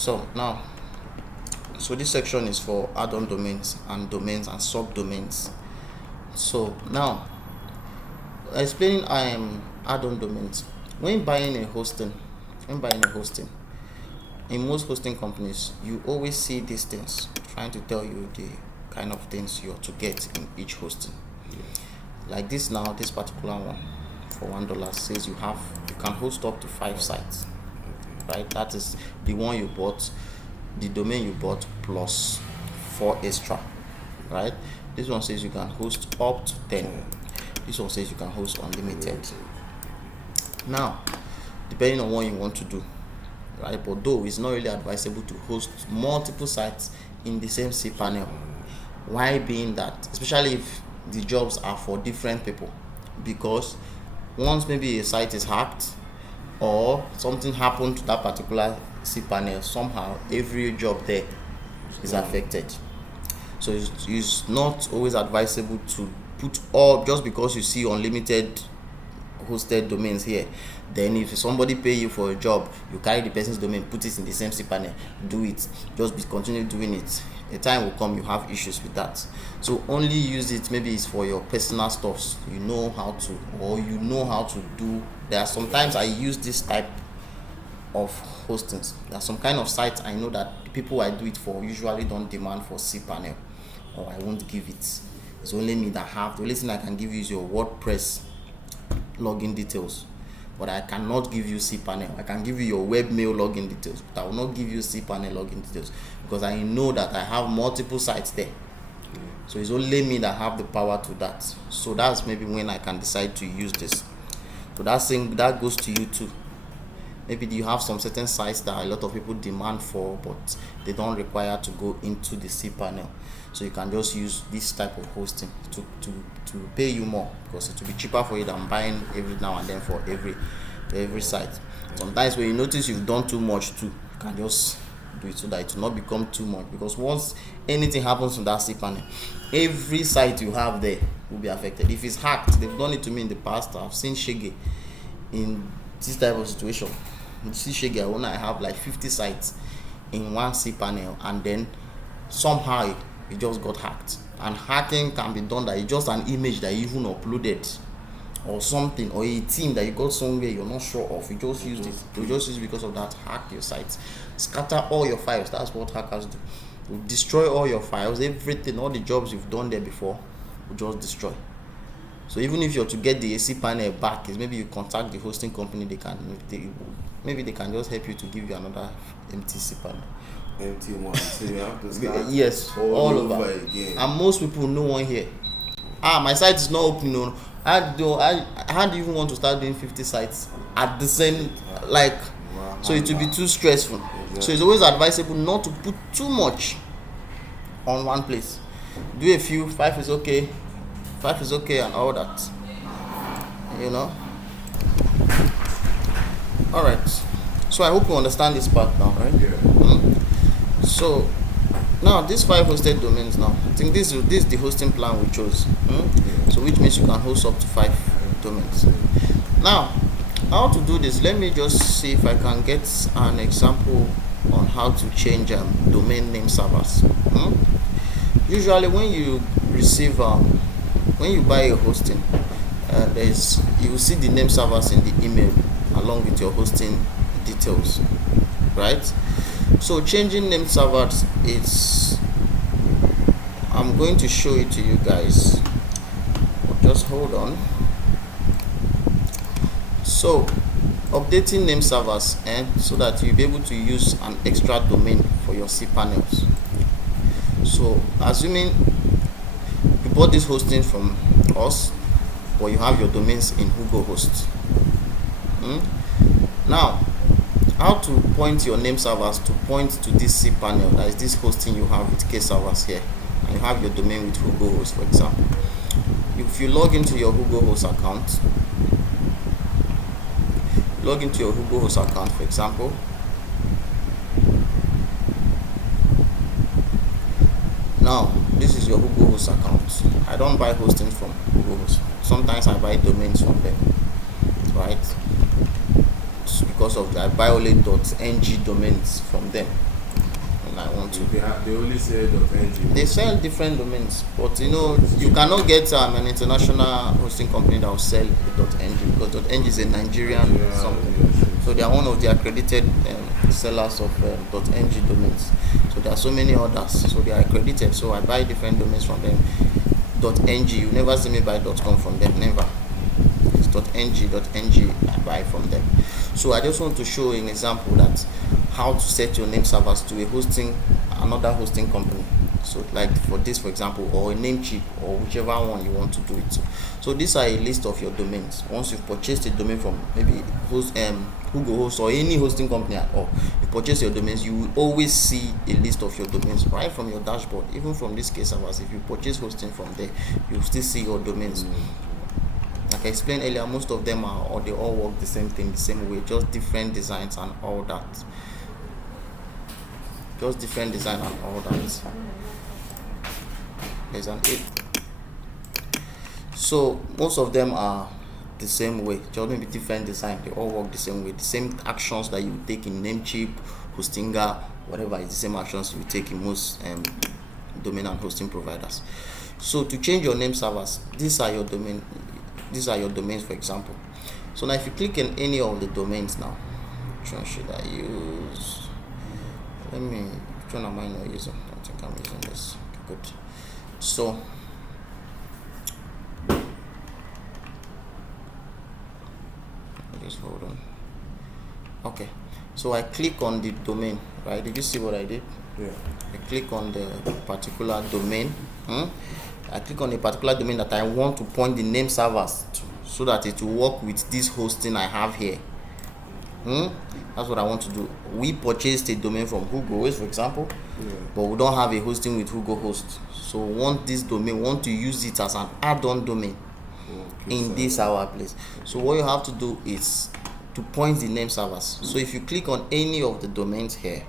So now, so this section is for add-on domains and subdomains. So now, explaining add-on domains. When buying a hosting, in most hosting companies, you always see these things trying to tell you the kind of things you're to get in each hosting. Like this now, this particular one for $1 says you can host up to 5 sites. Right? That is the one you bought, the domain you bought plus 4 extra. Right? This one says you can host up to 10. This one says you can host unlimited. Now, depending on what you want to do, right? But though it's not really advisable to host multiple sites in the same cPanel. Why being that? Especially if the jobs are for different people, because once maybe a site is hacked or something happened to that particular cPanel, somehow every job there is affected. So it's not always advisable to put all, just because you see unlimited hosted domains here, then if somebody pay you for a job, you carry the person's domain, put it in the same cPanel, do it, continue doing it. A time will come you have issues with that. So only use it, maybe it's for your personal stuffs, you know how to do. There are sometimes I use this type of hostings. There are some kind of sites I know that the people I do it for usually don't demand for cPanel, or I won't give it. It's only me that have. The only thing I can give you is your WordPress login details, but I cannot give you cPanel. I can give you your webmail login details, but I will not give you cPanel login details, because I know that I have multiple sites there. So it's only me that have the power to that. So that's maybe when I can decide to use this. So that goes to you too. Maybe you have some certain sites that a lot of people demand for, but they don't require to go into the cPanel. So you can just use this type of hosting to pay you more, because it will be cheaper for you than buying every now and then for every site. Sometimes when you notice you've done too much too, you can just do it so that it will not become too much, because once anything happens to that cPanel, every site you have there will be affected. If it's hacked, they've done it to me in the past. I've seen Shege in this type of situation. You see Shege, when I have like 50 sites in one cPanel, and then somehow it just got hacked. And hacking can be done that it's just an image that you even uploaded or something, or a team that you got somewhere you're not sure of. You just used it. You just use it because of that. Hack your sites, scatter all your files. That's what hackers do. Will destroy all your files, everything, all the jobs you've done there before will just destroy. So even if you're to get the cPanel back, is maybe you contact the hosting company. Maybe they can just help you to give you another empty cPanel. Empty one. So you have to start yes, all over again. And most people, no one here. My site is not opening. No. I don't even want to start doing 50 sites at the same, like, so it will be too stressful. Exactly. So it's always advisable not to put too much on one place. Do a few. 5 is okay. 5 is okay, and all that. All right. So I hope you understand this part now, right? Yeah. So now these 5 hosted domains now, I think this is the hosting plan we chose. So which means you can host up to 5 domains. Now, how to do this? Let me just see if I can get an example on how to change domain name servers. Usually when you receive when you buy a hosting, you will see the name servers in the email along with your hosting details, right? So changing name servers, I'm going to show it to you guys. Just hold on. So updating name servers, so that you'll be able to use an extra domain for your cPanels. So assuming you bought this hosting from us, but you have your domains in Hugohost. Now, how to point your name servers to point to this cPanel, that is this hosting you have with K servers here, and you have your domain with Hugohost, for example. If you log into your Hugohost account, for example, now this is your Hugohost account. I don't buy hosting from Hugohost. Sometimes I buy domains from them, right? because of I buy only .ng domains from them when I want to. They only sell .ng. They sell different domains, but you cannot get an international hosting company that will sell .ng because .ng is a Nigerian something. So they are one of the accredited sellers of .ng domains. So there are so many others, so they are accredited. So I buy different domains from them. .ng, you never see me buy .com from them, never. It's .ng I buy from them. So I just want to show an example that how to set your name servers to another hosting company. So like for this, for example, or a Namecheap, or whichever one you want to do it to. So these are a list of your domains. Once you've purchased a domain from maybe Google Host or any hosting company at all, you purchase your domains, you will always see a list of your domains right from your dashboard. Even from this case servers, if you purchase hosting from there, you still see your domains. Like I explained earlier, most of them they all work the same thing, the same way, just different designs and all that. Just different design and all that. There's an 8. So most of them are the same way, just maybe different design. They all work the same way. The same actions that you take in Namecheap, Hostinga, whatever, is the same actions you take in most domain and hosting providers. So to change your name servers, these are your domains, for example. So now if you click on any of the domains now, which one should I use? Which one am I not using? I don't think I'm using this. Okay, good. So just hold on. Okay, so I click on the domain, right? Did you see what I did? Yeah. I click on the particular domain. I click on a particular domain that I want to point the name servers to, so that it will work with this hosting I have here. That's what I want to do. We purchased a domain from Google Host, for example, but we don't have a hosting with Google Host. So want this domain, want to use it as an add-on domain in this our place. So what you have to do is to point the name servers. So if you click on any of the domains here,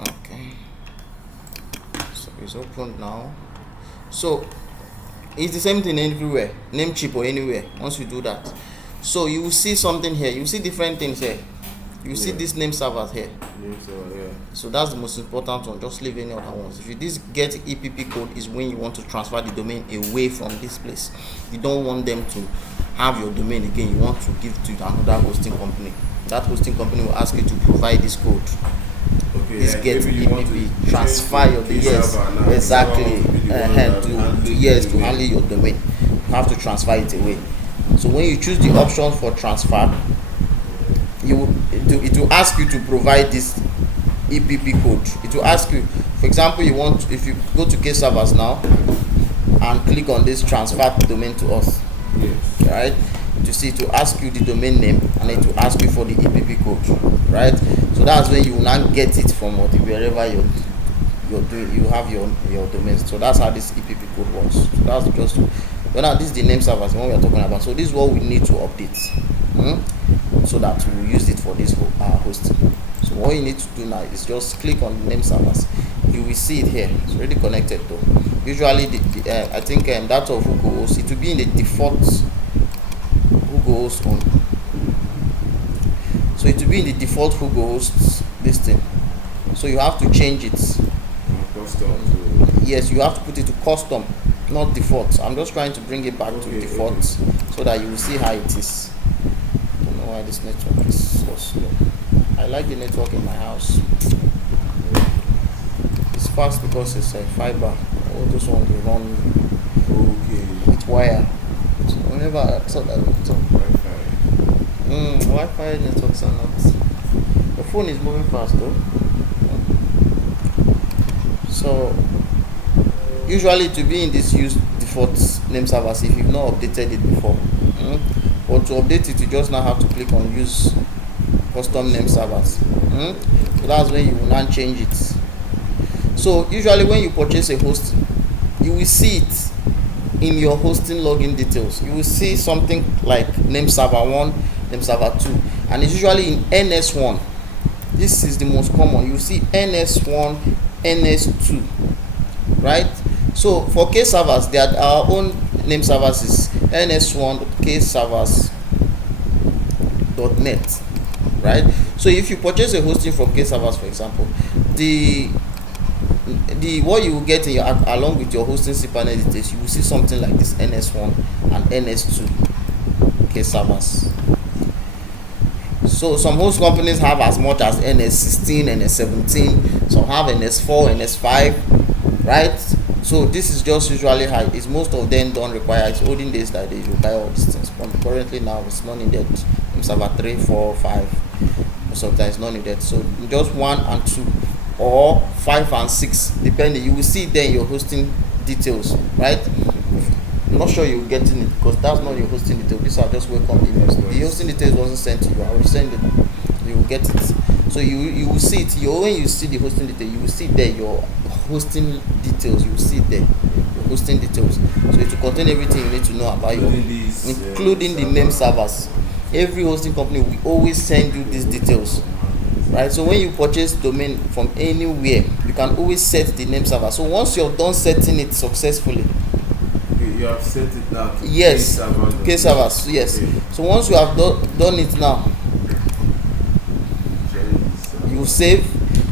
okay, so it's open now. So it's the same thing everywhere, Namecheap or anywhere. Once you do that, so you will see something here, you see different things here. You see this name servers here. So that's the most important one. Just leave any other ones. If you get EPP code, is when you want to transfer the domain away from this place. You don't want them to have your domain again. You want to give to another hosting company. That hosting company will ask you to provide this code. Okay, This get EPP, transfer your exactly to handle your domain. You have to transfer it away. So when you choose the option for transfer, it will ask you to provide this EPP code. It will ask you, for example, if you go to K servers now and click on this transfer domain to us, right? To see, to ask you the domain name, and it will ask you for the EPP code, right? So that's when you will now get it from wherever you're doing. You have your domains. So that's how this EPP code works. So that's just. Now this is the name servers when we are talking about. So this is what we need to update, so that we will use it for this hosting. So what you need to do now is just click on the name servers. You will see it here. It's already connected though. Usually, I think that of Google Host, it will be in the default Google Host on. So it will be in the default Google Host this thing. So you have to change it. Yes, you have to put it to custom, not default. I'm just trying to bring it back to default so that you will see how it is. I don't know why this network is so slow. I like the network in my house. It's fast because it's a fiber. All those ones they run with wire. So whenever I saw that Wi-Fi networks are not. The phone is moving fast though. So usually to be in this use default name servers if you've not updated it before. Or to update it, you just now have to click on use custom name servers. So that's when you will now change it. So usually when you purchase a host, you will see it in your hosting login details, you will see something like name server 1, name server 2, and it's usually in ns1. This is the most common. You see ns1, ns2, right? So for K servers, they are our own name servers is ns1 kservers.net, right? So if you purchase a hosting from K servers, for example, the what you will get in your along with your hosting cPanel details, you will see something like this ns1 and ns2 K servers. So some host companies have as much as ns16, ns17, some have ns4, ns5, right? So this is just usually how it's. Most of them don't require. It's olden days that they require all these things, but currently now it's not needed. Server 3, 4, 5, sometimes not needed. So just 1 and 2 or 5 and 6, depending. You will see there in your hosting details, right? I'm not sure you're getting it because that's not your hosting details. These are just welcome emails. The hosting details wasn't sent to you. I will send it. You will get it. So you will see it. When you see the hosting detail, you will see there your hosting details. You will see there your hosting details. So it will contain everything you need to know about your, including the name servers. Every hosting company will always send you these details, right? So when you purchase domain from anywhere, you can always set the name server. So once you're done setting it successfully, you have set it now. Yes, K servers. Yes. Okay. So once you have done it now, you save.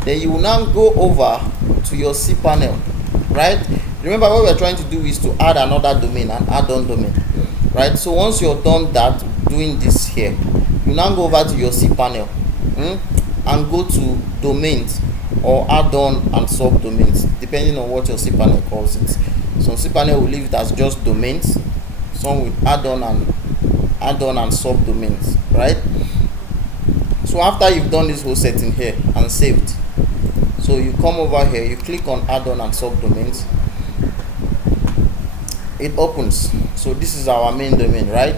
Then you will now go over to your cPanel, right? Remember what we are trying to do is to add another domain, an add-on domain, right? So once you're done that, doing this here, you now go over to your cPanel and go to domains or add-on and subdomains, depending on what your cPanel calls it. Some cPanel will leave it as just domains, some with add-on and subdomains, right? So after you've done this whole setting here and saved, so you come over here, you click on add-on and subdomains, it opens. So this is our main domain, right?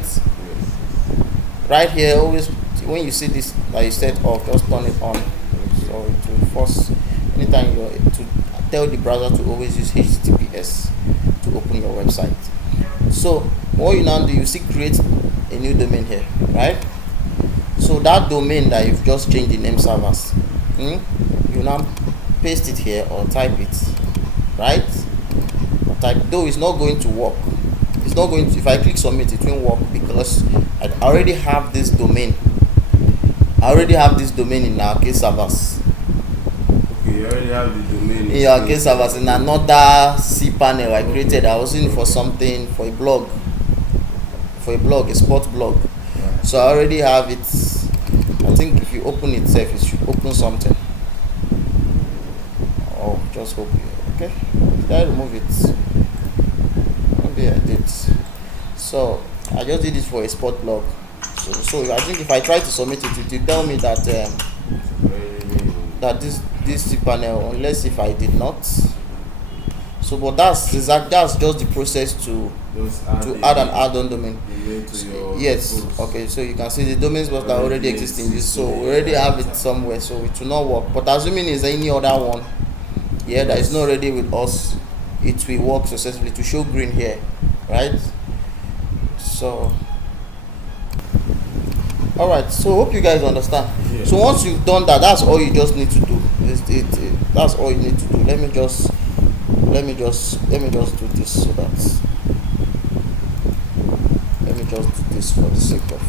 Right here, always when you see this that you set off, just turn it on. So it will force anytime you're to tell the browser to always use HTTPS to open your website. So what you now do, you see create a new domain here, right? So that domain that you've just changed the name servers, you now paste it here or type it, right? Or type, though it's not going to work. It's not going to, if I click submit, it won't work because I already have this domain. I already have this domain in our K servers. Okay, you already have the domain. In our K servers in another cPanel I created. I was using it for something, for a blog, a sport blog. So I already have it. I think if you open itself, it should open something. Oh, just hope you. Okay, did I remove it? Maybe I did. So I just did it for a sport blog. So I think if I try to submit it, it will tell me that that this cPanel, unless if I did not. So, but that's just the process to add an add-on domain. Yes. Okay. So you can see the domains that are already existing. So we already have it somewhere. So it will not work. But assuming is any other one, yeah, that is not already with us, it will work successfully. To show green here, right? So. All right. So hope you guys understand. Yeah. So once you've done that, that's all you just need to do. That's all you need to do. Let me just do this so that. Let me just do this for the sake of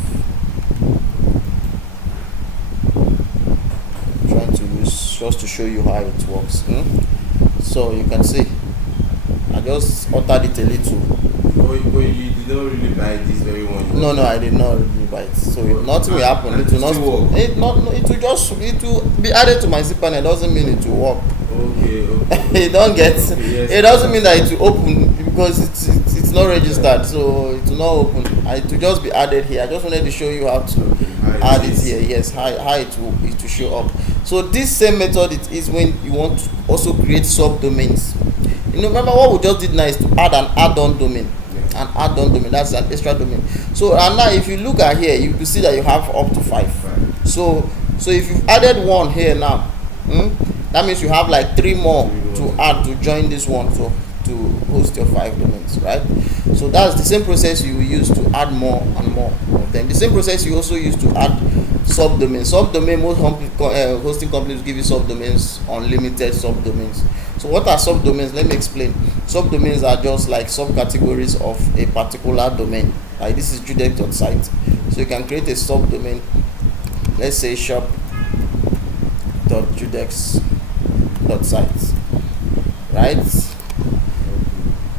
trying to use, just to show you how it works. So you can see I just altered it a little. But you did not really buy this very one. No, I did not really buy it. So if nothing will happen. It will not. It will be added to my cPanel. Doesn't mean it will work. Okay. It don't get. Okay, yes. It doesn't mean that it will open because it's not registered. So it will not open. It will just be added here. I just wanted to show you how to add it here. Yes, how it will show up. So this same method it is when you want to also create subdomains. Remember what we just did now is to add an add-on domain. An add-on domain, that's an extra domain. So and now if you look at here, you will see that you have up to 5. So if you've added one here now, that means you have like 3 more to add to join this one. So to host your 5 domains, right? So that's the same process you will use to add more and more of them. The same process you also use to add subdomains. Subdomain, most hosting companies give you subdomains, unlimited subdomains. So what are subdomains? Let me explain. Subdomains are just like subcategories of a particular domain. Like this is judex.site. So you can create a subdomain. Let's say shop.judex.site, right?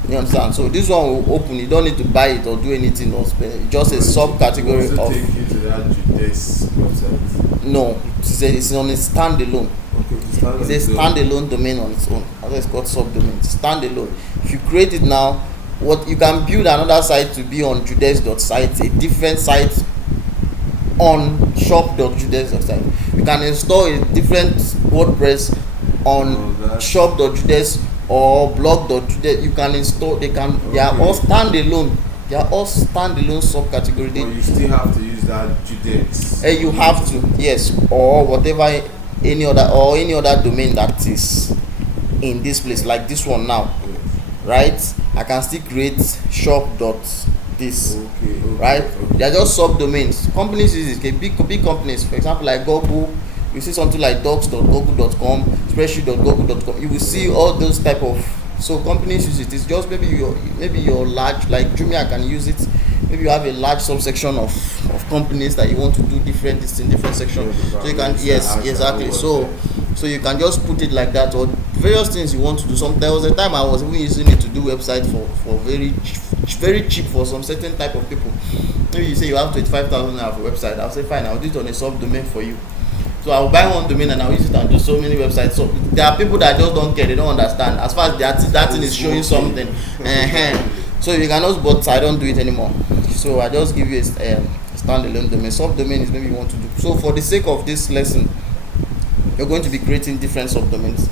You understand? So this one will open. You don't need to buy it or do anything or spend it. Just a subcategory also of. take you to that Judex website. No, it's on a standalone. Okay, It's a standalone domain on its own. That's why it's called subdomain. It's standalone. If you create it now, what you can build another site to be on judex.site, a different site on shop.judex.site. You can install a different WordPress on shop.judex or blog.judex. You can install. They are all standalone. They are all standalone subcategory. But you still have to use that Judex. You have to, yes, or whatever any other domain that is in this place, like this one now, right? I can still create shop.this, right? They are just subdomains. Companies use it. Big companies, for example, like Google. You see something like docs.google.com, spreadsheet.google.com. You will see all those type of. So companies use it. It's just maybe you're large, like Jumia can use it. Maybe you have a large subsection of companies that you want to do different things in different sections. So you can, yes, exactly. So you can just put it like that, or various things you want to do. There was a time I was even using it to do website for very cheap for some certain type of people. Maybe you say you have 25,000 naira for website. I'll say fine, I'll do it on a subdomain for you. So I'll buy one domain and I'll use it and do so many websites. So there are people that just don't care, they don't understand. As far as that thing is showing something, so you cannot. But I don't do it anymore. So I just give you a standalone domain. Subdomain is maybe you want to do. So for the sake of this lesson, you're going to be creating different subdomains.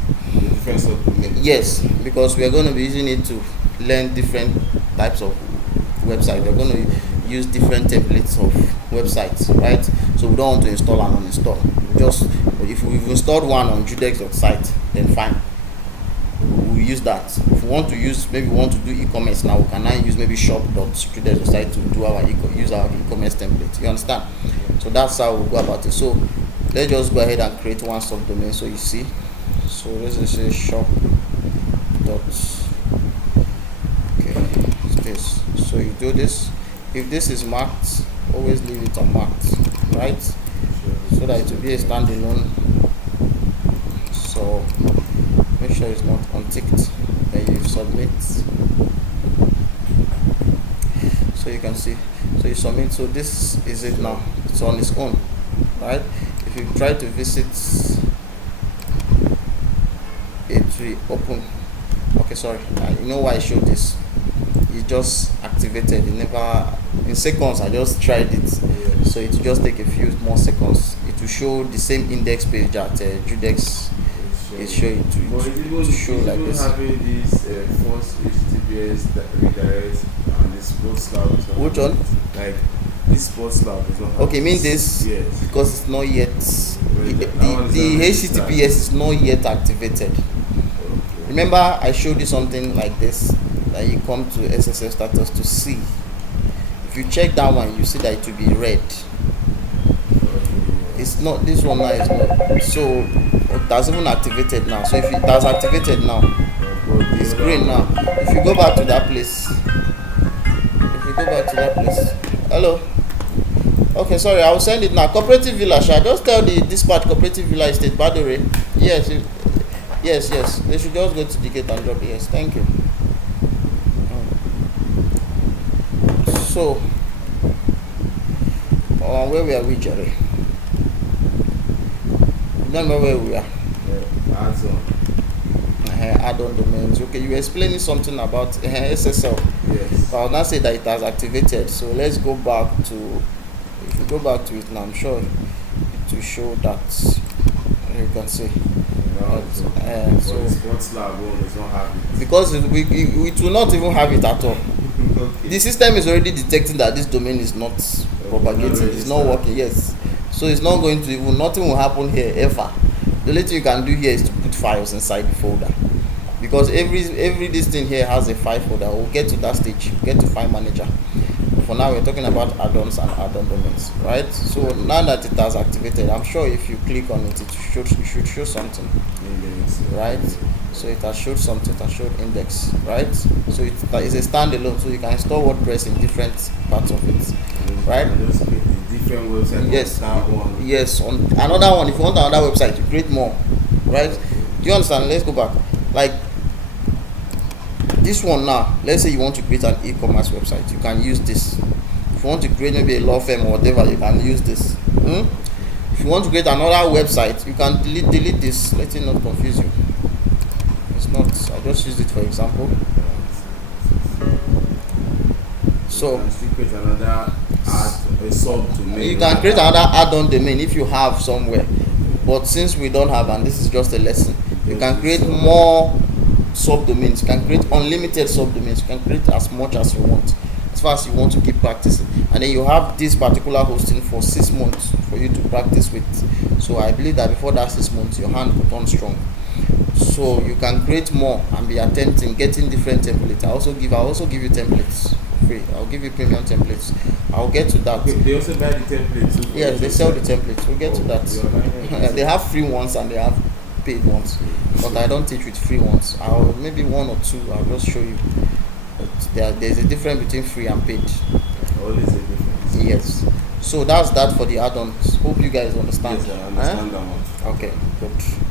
Yes, because we are going to be using it to learn different types of website. We're going to use different templates of websites, right? So we don't want to install and uninstall. Just if we've installed one on judex.site, then fine, we'll use that. If we want to use, maybe we want to do e-commerce now, we can now use maybe shop.judex.site to do use our e-commerce template. You understand? So that's how we'll go about it. So let's just go ahead and create one subdomain. So you see, so let's just say shop dot. Okay, this. So you do this. If this is marked, always leave it unmarked, right? So that it will be a standalone. So make sure it's not unticked. Then you submit. So you can see. So you submit. So this is it now. It's on its own, right? If you try to visit, it will open. Okay, sorry. You know why I showed this? It just activated. It never, in seconds I just tried it. So it will just take a few more seconds. It will show the same index page that Judex is showing to show like this. Having this first HTTPS that redirects and the sports lab. Which one? Like this sports lab is not. Okay, mean this? Yes. Because it's not yet. The HTTPS is not yet activated. Okay. Remember, I showed you something like this. That you come to SSL status to see. If you check that one, you see that it will be red. It's not, this one now is not. So it has even activated now. So if it has activated now, it's green now. If you go back to that place, hello. Okay, sorry, I will send it now. Cooperative Villa, shall I just tell the dispatch Cooperative Villa Estate, Badore? Yes, yes. They should just go to the gate and drop it. Yes, thank you. So, where were we, Jerry? Remember where we are? Add-on domains. Okay, you were explaining something about SSL. Yes. I'll now say that it has activated. So let's go back to. If you go back to it now, I'm sure it will show that. You can see. So the sports lab does not have it. Because it will not even have it at all. Okay. The system is already detecting that this domain is not propagating, it's not working. Yes, so it's not going to even, nothing will happen here ever. The only thing you can do here is to put files inside the folder. because every this thing here has a file folder. We'll get to that stage. We'll get to file manager. For now, we're talking about add-ons and add-on domains, right? So now that it has activated, I'm sure if you click on it, it should show something, right? So it has showed something. It has showed index, right? So it's a standalone, so you can install WordPress in different parts of it, right? Different website. Yes, that one. yes. On another one, if you want another website, you create more, right? Do you understand? Let's go back. Like this one now. Let's say you want to create an e-commerce website, you can use this. If you want to create maybe a law firm or whatever, you can use this. If you want to create another website, you can delete this. Let it not confuse you. It's not. I just used it for example. So you can still create another a sub-domain. you can create another add-on domain if you have somewhere, but since we don't have, and this is just a lesson, you can create more subdomains. You can create unlimited subdomains. You can create as much as you want, as far as you want to keep practicing. And then you have this particular hosting for 6 months for you to practice with. So I believe that before that 6 months, your hand will turn strong. So you can create more and be attempting getting different templates. I also give you templates free. I'll give you premium templates. I'll get to that. They also buy the templates too. Yes, they sell the templates. We'll get to that. They have free ones and they have paid ones, but I don't teach with free ones. I'll maybe one or two. I'll just show you. But there's a difference between free and paid. Always a difference. Yes. So that's that for the add-ons. Hope you guys understand. Yes, I understand that much. Okay, good.